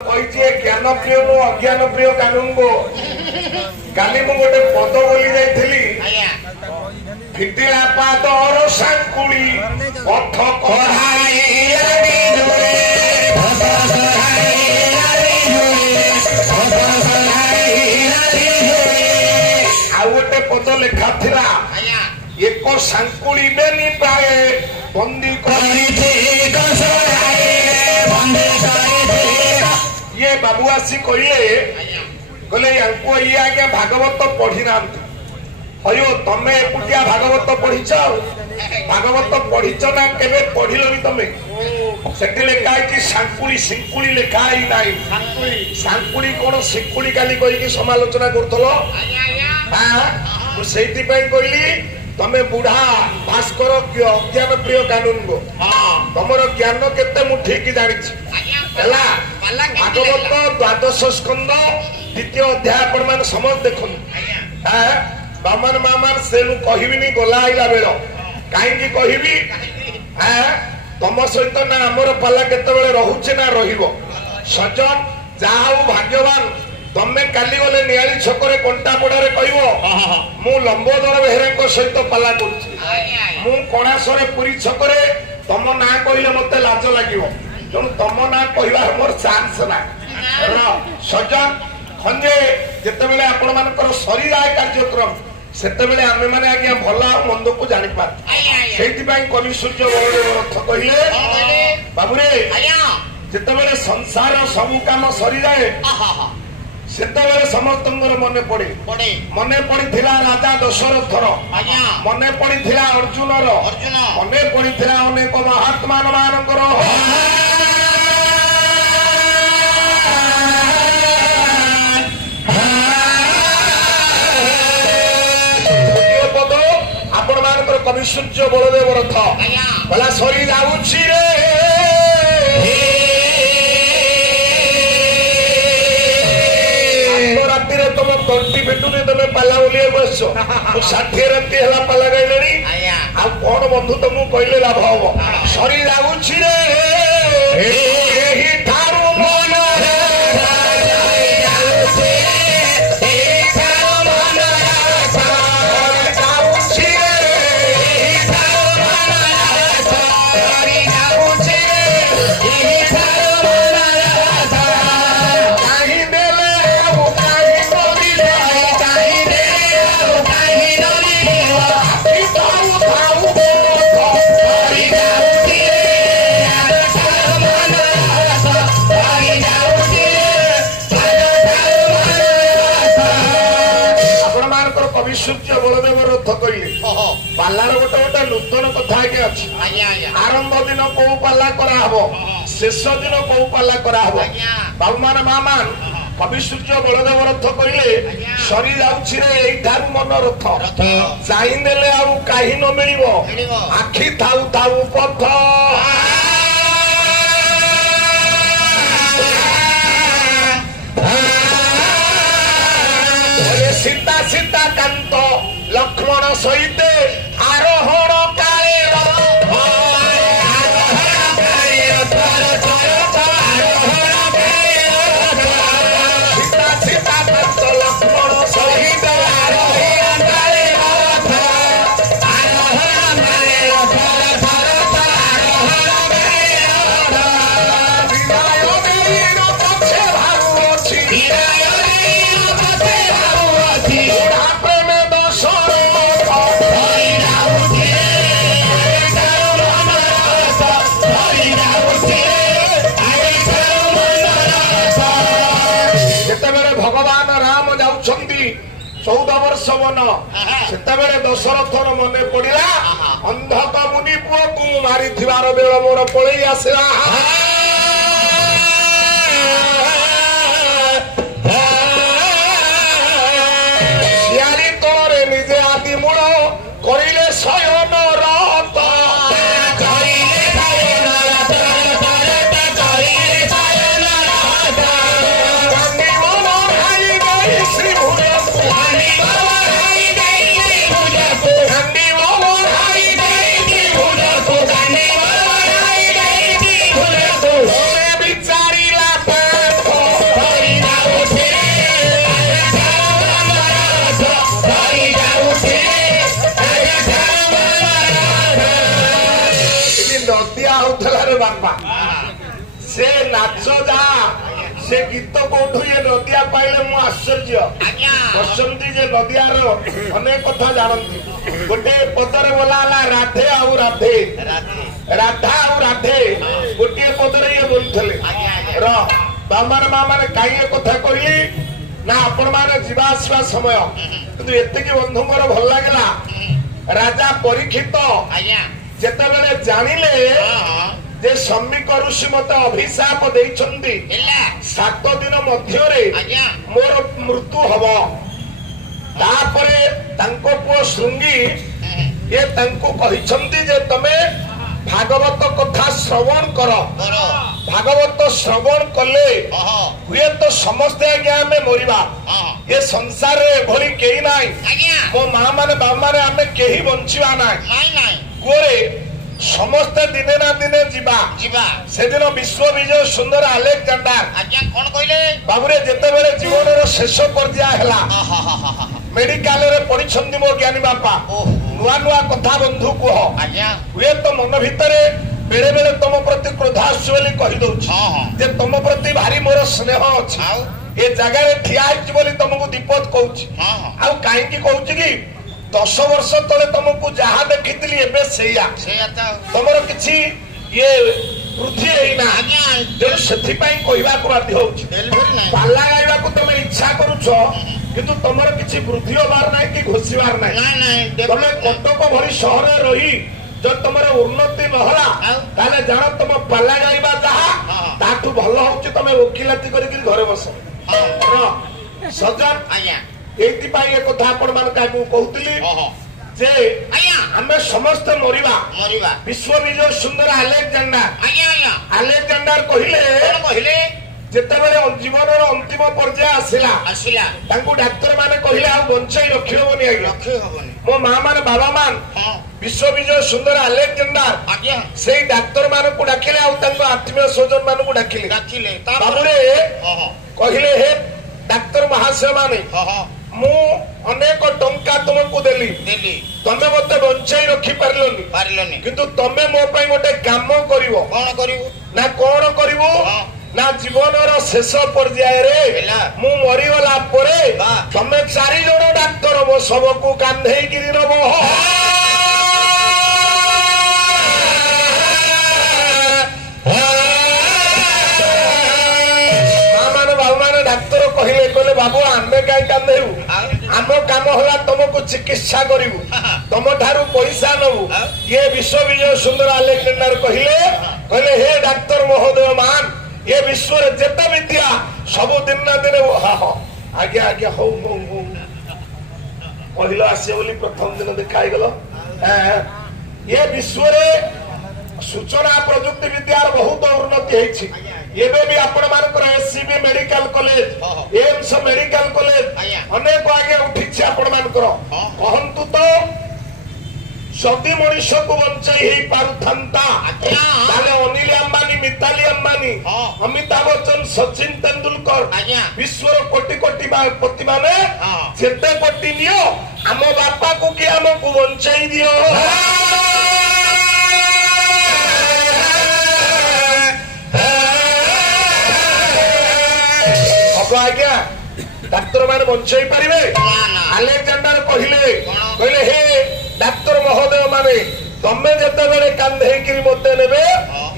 ज्ञान प्रिय नु अज्ञान प्रिय कानून को काली मु गोटे पद बोली जाइथिली फिटिला पादर सांकुली पथ कहाई लाडी जोरे पथ कहाई लाडी जोरे पथ कहाई लाडी जोरे आ गोटे पद लेखा थिला एक सांकुली बेनी पाए बंदी करी थी कसराए बंदी करी ये बाबुआसी कहले ये आज्ञा भागवत पढ़ी ना हयो तमे एकुटिया भागवत पढ़ीच भागवत पढ़ीच ना केबे पढ़िलनी तमे सेठी लेखा है सांकुली सिंकुली लेखा ही नाही सांकुली कोन सिंकुली काली कहि समालोचना करथलो हां सेठी पई कहली तमे बुढ़ा भास्कर अज्ञान प्रिय कानून को तमर ज्ञान केते मु ठीक जानि भागवत द्वादश स्कंद द्वितीय अध्याय आपण मान समझ देखुन बामन मामन से कहबी गला आईला बेल कहीं कहबी तम सहित ना आमर पाला केते रोचे ना सजन जहा भाग्यवान तमे काली गले नियाली छकरे कंटा पड़ारे कह मु लंबोदर बेहरा सहित पाला कर कणासरे पुरी छकरे तम ना कहले मत लाज लगे तेणु तम ना कह मोर चांस ना सजन खंजे जिते आपण मान सरी जाए कार्यक्रम सेतेबेले आमे माने आज्ञा भला मंद को जानि पार सेति पई कवि सूर्य बलदेव रथ कहिले बाबूरे जितेबेले संसार सब काम सरी जाए सेतेबेले समस्तंगर मने पड़िथिला राजा दशरथर मने पड़िथिला अर्जुनर मने पड़िथिला अनेक महात्मा मानकर कवि सूर्य बलदेव रथ भला सरी जाऊची रे राति तुम कंटी भेटुनी तुम पाला ओलिया बस 60 राति है पाला गाइले आ कौन बंधु तुमको कहले लाभ हम सरी जाऊची रे थारू मन सूर्य बलदेव रथ कहले पालार गोटे गोटे नूतन कथा अच्छी आरंभ दिन कौ पाला कराहब शेष दिन कौ पाला कराहब बाबू मान माँ मान कवि सूर्य बलदेव रथ कहले सरी जाऊर मन रथ चाहिदेले आउ कहीं न मिल आखि थाऊ थाऊ पथ सीता सीता कांत लक्ष्मण सहित आरोहण काले सीता सीता कांत लक्ष्मण सहित आरोहण काले पक्षे भागुची भगवान राम जाउछंती 14 वर्ष वन सेतेबेले दशरथर मने पड़िला अंधक मुनि पुओ को मारी थिबार बेल मोर पळई आसिला सियारी तोरे निजे आदि मूल करिले शयन रत से गीत कौठु ये नदिया पाइले मु आश्चर्य बसंती जे नदियार अनेक कथा जानती गोटे पदरे बोला राधे आउ राधे राधा आउ राधे गोटे पदरे ये बोलथले र बामन मामन काई कथा कहली ना आपण माने जीवा आसवा समय किंतु एते की बंधु मोर भल लागला राजा परीक्षित जेते बेले जानिले जे सम्मिक ऋषि मत अभिशाप देइछंती 7 दिन मध्यरे मोर मृत्यु हबो तापरे तांको पुओ शृंगी ये तांको कहिछंती जे तमे भागवत कथा श्रवण कर भागवत श्रवण कले हुए तो समस्त आज्ञा में मरिबा ये संसार रे भरी केही नाही मो मां माने बाबा माने आमे केही बंचिबा नाही कोरे समस्त दिने ना दिने जीवा से दिन विश्व विजय सुंदर आलेक्जेंडर कौन कहले बाबुरे जेते बेले जीवन रो शेष कर दिया हला मेडिकल रे पढिछंती मो ज्ञानी बापा नुआ नुआ कथा बंधु को हुए तो मन भितरे बेले बेले तुम प्रति क्रोधास्यु बोली कहि दउछि जे तुम प्रति भारी मोर स्नेह अछि ए जगह रे ठिया हिच बोली तुमको दीपत कहउछि आ काहे की कहउछि कि 10 वर्ष तले तुमको जहा देखितली एबे सेया तमरो किछि ये वृद्धि हेना जे सेथि पई कहिबा को बाध्य होछि पाला गाइबा को तुम इच्छा करूछो किंतु तमरो किछि वृद्धि होबार नाही कि घोषिबार नाही तमे कटक भरी शहर रही जो तुमरो उन्नति नहला ताले जानो तुम पाला गाइबा जहा ताठू भलो होछि तमे वकिलाती करी घरे बस सजन एति पाई एक कथा आपण मान का मु कहउतली जे हमें समस्त मरिबा विश्व विजय सुंदर आलेक्जेंडर आलेक्जेंडर कहिले जेते बेले जीवन रो अंतिम पर्याय आसिला तांको डॉक्टर माने कहिले आ बंचाई रखिबोनी रखिबोनी मो मां माने बाबा मान विश्व विजय सुंदर आलेक्जेंडर सेई डॉक्टर मान को डाकिले आ तांको आत्मीय स्वजन मान को डाकिले बाबुरे कहिले हे डॉक्टर महाशय माने मु अनेक टंका तुमको देली तमे मते बंचाई रखी पारलोनी किंतु तमे मो पई गोटे काम करिवो ना कोन करिवो ना जीवन रो शेष पर्याय रे मु मरिगला परे तमे 4 जण डॉक्टर मो सबको कांधेई गिरी नबो डाक्तर कहले बाबू आमे कहीं कांदेबू आम काम होला तुमको चिकित्सा करू तुम ठारू पैसा नबू ये विश्व विजय सुंदर आलेक्जेंडर कहले हे डाक्तर महोदय मान ये विश्व रे जेते विद्या सब दिन ना दिन आज्ञा आज्ञा हो कहलो आसे बोली प्रथम दिन देखाई गलो ये विश्व रे सूचना प्रजुक्ति विद्यार बहुत उन्नति हेछि एबे भी आपण मानकर SCB medical college AIIMS medical college अनेक आगे उठिछि आपण मानकर कहंतु तो सदी मनुष्य को बंचाई हे पारुथंता ताले अनिल अंबानी मिताली अंबानी अमिताभ बच्चन सचिन तेंदुलकर विश्व कोटि कोटि पति माने जेते कोटि नियो हम बापा को कि हमको बंचाई दियो आज्ञा डाक्तर मान बंचाई पारिबे आलेक्जेंडर कहले हे डाक्तर महोदय माने तमे जते बेले कांधे किरी मते नेबे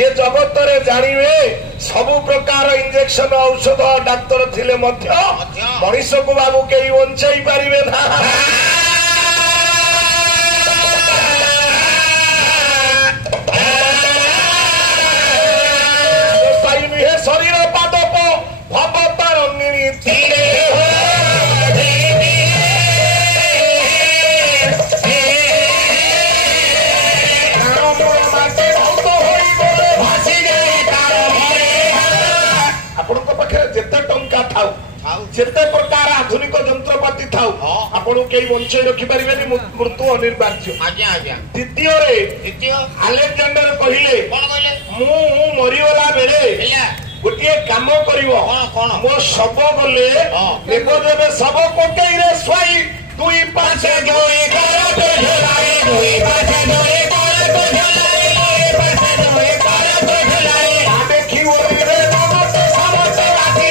ये जगत रे जानिबे सब प्रकार इंजेक्शन औषध डाक्तर थिले मध्य मनुष्य को बाबू के बंचाई पारिबे ना पाइबे हे शरीर पादप भवतार नीति जेते प्रकार आधुनिक जंत्रपाती थाउ आपन के वंचय रखि परिबेनी मृत्यु अनिवार्य द्वितीय आलेक्जेंडर कहिले मु मरिवला बेले गोटे काम करिवो मो सब गले एको जेबे सब कोटई रे स्वाई दुई पाछे जोई कर पे झलाई दुई पाछे जोई कर पे झलाई दुई पाछे जोई कर पे झलाई देखि ओरे रे नमते समते राखी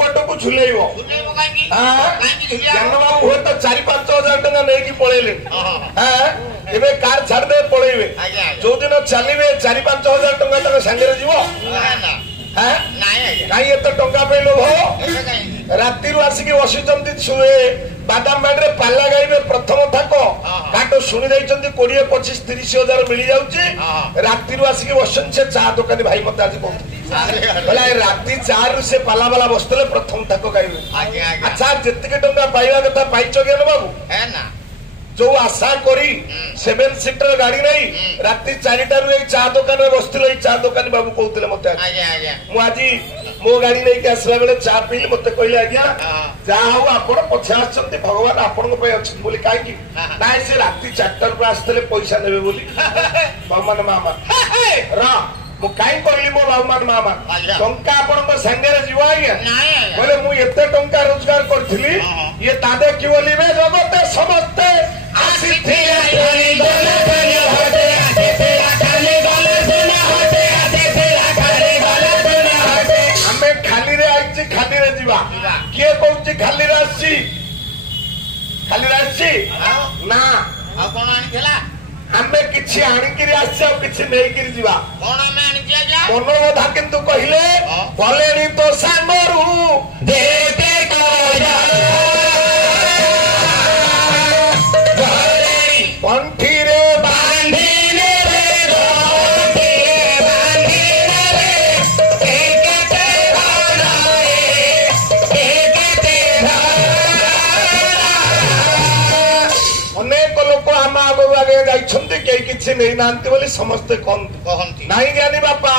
ପଟକୁ ଝୁଲେଇବ। ଜ୍ଞାନ ବାବୁ ହୁଏତ 4-5 ହଜାର ଟଙ୍କା ନେଇକି ପଳେଇଲେ, ଏବେ କାର ଛାଡିଦେବେ ପଳେଇବେ। ଯୋଉଦିନ ଚାଲିବେ 4-5 ହଜାର ଟଙ୍କା ତାଙ୍କ ସାଙ୍ଗରେ ଯିବ। କାହିଁ ଏତେ ଟଙ୍କା ପାଇଁ ଲୋଭ? ରାତିରୁ ଆସିକି ବସିଛନ୍ତି ବାଦାମ ବାଡିରେ ପାଲା ଗାଇବେ ପ୍ରଥମ ଥାକ କାଟ ଶୁଣି ଦେଇଛନ୍ତି 20-25-30 ହଜାର ମିଳିଯାଉଛି। ରାତିରୁ ଆସିକି ବସିଛନ୍ତି ସେ ଚା ଦୋକାନୀ ଭାଇ ମତେ ଆଜି କହୁଥିଲେ ରାତି 4ରୁ ସେ ପାଲା ବାଲା ବସିଥିଲେ ପ୍ରଥମ ଥାକ ଗାଇବେ। ଆଚ୍ଛା ଯେତିକି ଟଙ୍କା ପାଇବା କଥା ପାଇଛ ଜ୍ଞାନ ବାବୁ? ଯୋଉ ଆଶା କରି 7 ସିଟର ଗାଡି ନେଇ ରାତି 4ଟାରୁ ଏଇ ଚା ଦୋକାନରେ ବସିଥିଲେ ଏଇ ଚା ଦୋକାନୀ ବାବୁ କହୁଥିଲେ ମତେ। ମୁଁ ଆଜି ମୋ ଗାଡି ନେଇକି ଆସିଲା ବେଳେ ଚା ପିଇଲି, ମତେ କହିଲେ ଆଜ୍ଞା ଯାହା ହଉ ଆପଣ ପଛେ ଆସିଛନ୍ତି ଭଗବାନ ଆପଣଙ୍କ ପାଇଁ ଅଛନ୍ତି ବୋଲି। କାହିଁକି? ନାଇଁ ସେ ରାତି 4ଟାରୁ ଆସିଥିଲେ ପଇସା ନେବେ ବୋଲି। ବାବୁମାନ ମାମା ମୁଁ କାହିଁ କହିଲି ମୋ ବାବୁମାନ ମାମା ଟଙ୍କା ଆପଣଙ୍କ ସାଙ୍ଗରେ ଯିବ ଆଜ୍ଞା? କହିଲେ ମୁଁ ଏତେ ଟଙ୍କା ରୋଜଗାର କରିଥିଲି ଇଏ ତା ଦେଖି ବୋଲିବେ ଜଗତେ ସମସ୍ତେ ଆମେ ଖାଲିରେ ଆଇଛି ଖାଲିରେ ଯିବା। କିଏ କହୁଛି ଖାଲିରେ ଆସିଛି? ଖାଲିରେ ଆସିଛି ନା, ଆଉ କଣ ଆଣିଥିଲା? ଆମେ କିଛି ଆଣିକିରି ଆସିଛି ଆଉ କିଛି ନେଇକିରି ଯିବା। କଣ ଆମେ ଆଣିଛି ଆଜ୍ଞା? ମନୋବଧା କିନ୍ତୁ କହିଲେ ଭଲେଣି ତ ସାଙ୍ଗରୁ ପଣ୍ଠିରେ ଅନେକ ଲୋକ ଆମ ଆଗରୁ ଆଗେ ଯାଇଛନ୍ତି କେହି କିଛି ନେଇନାହାନ୍ତି ବୋଲି ସମସ୍ତେ କହନ୍ତି। ନାଇଁ ଜ୍ଞାନୀ ବାପା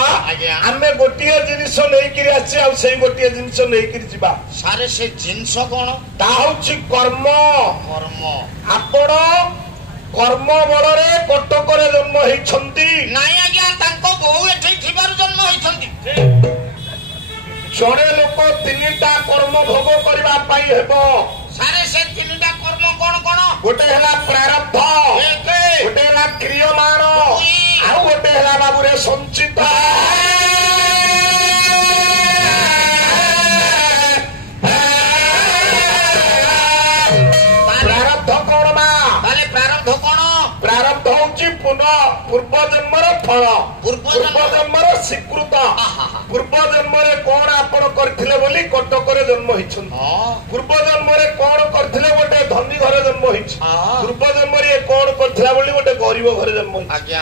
ଆମେ ଗୋଟିଏ ଜିନିଷ ନେଇକିରି ଆସିଛେ ଆଉ ସେଇ ଗୋଟିଏ ଜିନିଷ ନେଇକିରି ଯିବା। ସାରେ ସେ ଜିନିଷ କଣ? ତା ହଉଛି କର୍ମ। କର୍ମ। ଆପଣ କର୍ମ ବଳରେ କଟକରେ ଜନ୍ମ ହେଇଛନ୍ତି? ନାଇଁ ଆଜ୍ଞା ତାଙ୍କ ବୋଉ ଏଠି ଥିବାରୁ ଜନ୍ମ ହେଇଛନ୍ତି। ଜଣେ ଲୋକ 3ଟା କର୍ମ ଭୋଗ କରିବା ପାଇଁ ହେବ। ସାରେ ସେ 3ଟା କର୍ମ କଣ କଣ? ଗୋଟେ ହେଲା ପ୍ରାରବ୍ଧ, ଗୋଟେ ହେଲା କ୍ରିୟମାଣ, ଆଉ ଗୋଟେ ହେଲା ବାବୁରେ ସଞ୍ଚିତ। ପ୍ରାରବ୍ଧ କଣ ମା? ତାହେଲେ ପ୍ରାରବ୍ଧ କଣ? ପ୍ରାରବ୍ଧ ହଉଛି ପୂର୍ବ ଜନ୍ମର ଫଳ, ପୂର୍ବ ଜନ୍ମର ସ୍ୱୀକୃତ। ପୂର୍ବ ଜନ୍ମରେ କଣ ଆପଣ କରିଥିଲେ ବୋଲି କଟକରେ ଜନ୍ମ ହେଇଛନ୍ତି। ପୂର୍ବ ଜନ୍ମରେ କଣ କରିଥିଲେ ଗୋଟେ ଧନୀ ଘରେ ଜନ୍ମ ହେଇଛି। ପୂର୍ବ ଜନ୍ମରେ କଣ କରିଥିଲା ବୋଲି ଗୋଟେ ଗରିବ ଘରେ ଜନ୍ମ ହେଇଛି।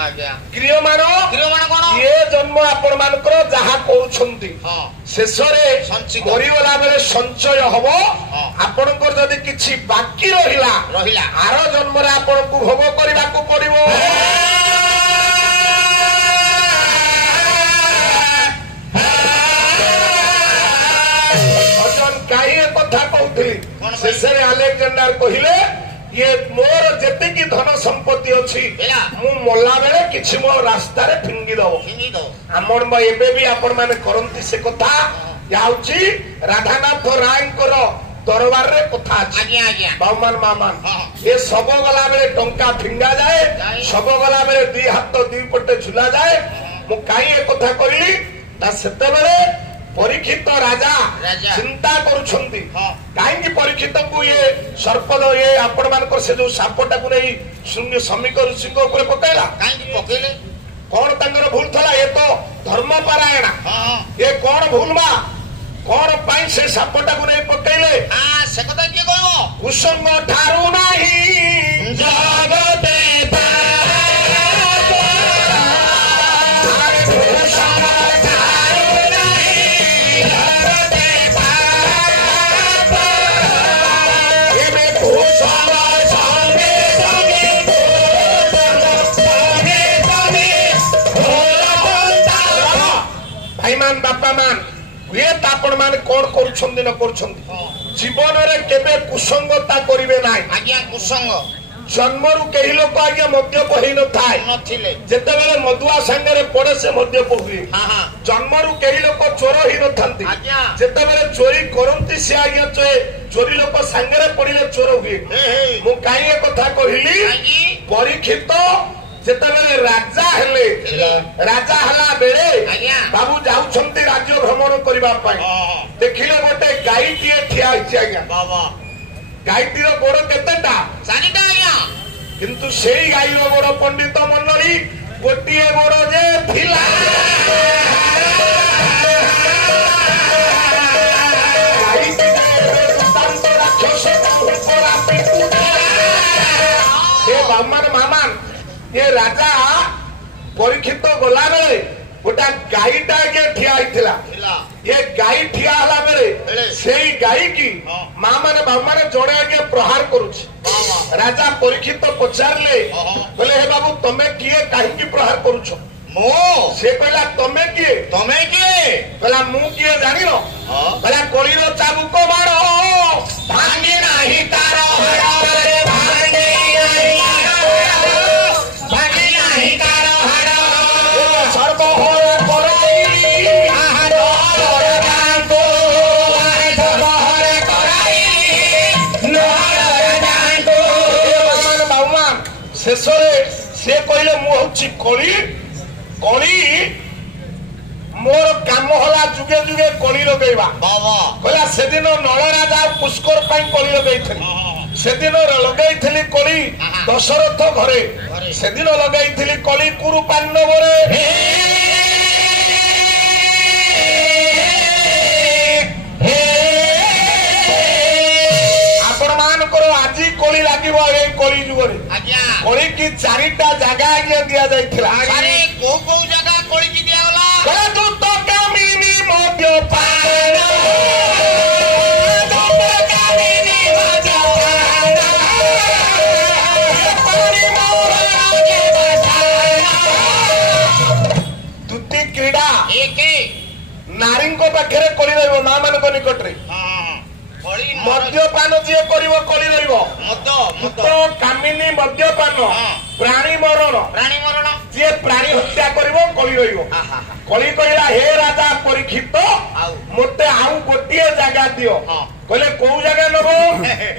କ୍ରିୟମାଣ କଣ? ଇଏ ଜନ୍ମ ଆପଣ ମାନଙ୍କର ଯାହା କରୁଛନ୍ତି ଶେଷରେ ମରିଗଲା ବେଳେ ସଞ୍ଚୟ ହବ। ଆପଣଙ୍କର ଯଦି କିଛି ବାକି ରହିଲା ଆର ଜନ୍ମରେ ଆପଣଙ୍କୁ ଭୋଗ କରିବାକୁ ପଡିବ। କାହିଁ ଏ କଥା କହୁଥିଲି? ଶେଷରେ ଆଲେକଜାଣ୍ଡାର କହିଲେ ଇଏ ମୋର ଯେତିକି ଧନ ସମ୍ପତ୍ତି ଅଛି ମୁଁ ମଲା ବେଳେ କିଛି ମୋ ରାସ୍ତାରେ ଫିଙ୍ଗି ଦବ। ଆମର ଏବେ ବି ଆପଣ ମାନେ କରନ୍ତି ସେ କଥା। ଯାଉଛି ରାଧାନାଥ ରାୟଙ୍କର ଦରବାରରେ କଥା ଅଛି। ବାବୁମାନ ମାମାନ ଏ ଶବ ଗଲା ବେଳେ ଟଙ୍କା ଫିଙ୍ଗା ଯାଏ, ଶବ ଗଲା ବେଳେ 2 ହାତ 2 ପଟେ ଝୁଲା ଯାଏ। ମୁଁ କାହିଁ ଏ କଥା କହିଲି ନା ସେତେବେଳେ ପରୀକ୍ଷିତ ରାଜା ଚିନ୍ତା କରୁଛନ୍ତି କାହିଁକି ପରୀକ୍ଷିତଙ୍କୁ ଇଏ ସର୍ପଦ ଇଏ ଆପଣ ମାନଙ୍କର ସେ ଯୋଉ ସାପଟାକୁ ନେଇ ଶ୍ରମିକ ଋଷିଙ୍କ ଉପରେ ପକେଇଲା। କାହିଁକି ପକେଇଲେ? କଣ ତାଙ୍କର ଭୁଲ ଥିଲା? ଏ ତ ଧର୍ମପାରାୟଣ, ଏ କଣ ଭୁଲ ମା? କଣ ପାଇଁ ସେ ସାପଟାକୁ ନେଇ ପକେଇଲେ? ସେ କଥା କିଏ କହିବ? କୁସଙ୍ଗ ଠାରୁ ନାହିଁ ଜଗତେ ଭାଇମାନ ବାପା ମାନ ହୁଏ ତ ଆପଣ ମାନେ କଣ କରୁଛନ୍ତି ନ କରୁଛନ୍ତି ଜୀବନରେ କେବେ କୁସଙ୍ଗତା କରିବେ ନାହିଁ। ଆଜ୍ଞା କୁସଙ୍ଗ ଜନ୍ମରୁ କେହି ଲୋକ ଆଜ୍ଞା ମଦ୍ୟପ ହେଇନଥାଏ। ଯେତେବେଳେ ମଦୁଆ ସାଙ୍ଗରେ ପଡେ ସେ ମଦ୍ୟପ ହୁଏ। ଜନ୍ମରୁ କେହି ଲୋକ ଚୋର ହେଇନଥାନ୍ତି। ଯେତେବେଳେ ଚୋରି କରନ୍ତି ସେ ଆଜ୍ଞା ଚୋରି ଲୋକ ସାଙ୍ଗରେ ପଡିଲେ ଚୋର ହୁଏ। ମୁଁ କାହିଁ ଏ କଥା କହିଲି? ପରୀକ୍ଷିତ ଯେତେବେଳେ ରାଜା ହେଲେ ରାଜା ହେଲା ବେଳେ ବାବୁ ଯାଉଛନ୍ତି ରାଜ୍ୟ ଭ୍ରମଣ କରିବା ପାଇଁ ଦେଖିଲେ ଗୋଟେ ଗାଈଟିଏ ଠିଆ ହେଇଛି ଆଜ୍ଞା ଗାଈଟିର ଗୋଡ କେତେଟା 4ଟା ଆଜ୍ଞା କିନ୍ତୁ ସେଇ ଗାଈର ଗୋଡ ପଣ୍ଡିତ ମଣ୍ଡଳୀ ଗୋଟିଏ ଗୋଡ ଯେ ଥିଲା ବାମାନ ମାମାନ ଏ ରାଜା ପରୀକ୍ଷିତ ଗଲା ବେଳେ ଗୋଟା ଗାଈଟା ଆଜ୍ଞା ଠିଆ ହେଇଥିଲା ଏ ଗାଈ ଠିଆ ହେଲା ବେଳେ ସେଇ ଗାଈ କି ମା ମାନେ ବାମାନେ ଜଣେ ଆଜ୍ଞା ପ୍ରହାର କରୁଛି ରାଜା ପରୀକ୍ଷିତ ପଚାରିଲେ କହିଲେ ହେ ବାବୁ ତମେ କିଏ କାହିଁକି ପ୍ରହାର କରୁଛ ସେ କହିଲା ତମେ କିଏ କହିଲା ମୁଁ କିଏ ଜାଣିନ କହିଲା କଳିର ଚାବୁକ ମାର ଭାଙ୍ଗି ନାହିଁ ତାର ଶେଷରେ ସେ କହିଲେ ମୁଁ ହଉଛି କଳି କଳି ମୋର କାମ ହେଲା ଯୁଗେ ଯୁଗେ କଳି ଲଗେଇବା କହିଲା ସେଦିନ ନଳ ରାଜା ପୁଷ୍କର ପାଇଁ କଳି ଲଗେଇଥିଲି ସେଦିନ ଲଗେଇଥିଲି କଳି ଦଶରଥ ଘରେ ସେଦିନ ଲଗେଇଥିଲି କଳି କୁରୁ ପାଣ୍ଡବରେ ଆଜି କଳି ଲାଗିବ ଏଇ କଳି ଯୁଗରେ କଳି କି 4ଟା ଜାଗା ଆଜ୍ଞା ଦିଆଯାଇଥିଲା କୋଉ କୋଉ ଜାଗା କଳିକି ଦିଆଗଲା ଦୁତି କ୍ରୀଡ଼ା ନାରୀଙ୍କ ପାଖରେ କଳି ରହିବ ମା ମାନଙ୍କ ନିକଟରେ ମଦ୍ୟପାନ ଯିଏ କରିବ କଳି ରହିବ କାମିନୀ ମଦ୍ୟପାନ ପ୍ରାଣୀ ମରଣ ଯିଏ ପ୍ରାଣୀ ହତ୍ୟା କରିବ କଳି ରହିବ କଳି କହିଲା ହେ ରାଜା ପରୀକ୍ଷିତ ମତେ ଆଉ ଗୋଟିଏ ଜାଗା ଦିଅ କହିଲେ କୋଉ ଜାଗା ନବ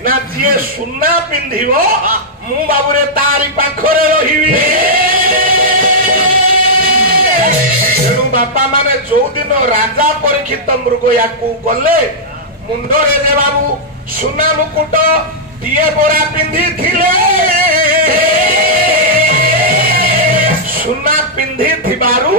ନା ଯିଏ ସୁନା ପିନ୍ଧିବ ମୁଁ ବାବୁରେ ତାରି ପାଖରେ ରହିବି ତେଣୁ ବାପା ମାନେ ଯୋଉଦିନ ରାଜା ପରୀକ୍ଷିତ ମୃଗ ୟାକୁ ଗଲେ ମୁଣ୍ଡରେ ଯେ ବାବୁ ସୁନା ମୁକୁଟ ଟିଏ ବୋରା ପିନ୍ଧିଥିଲେ ସୁନା ପିନ୍ଧିଥିବାରୁ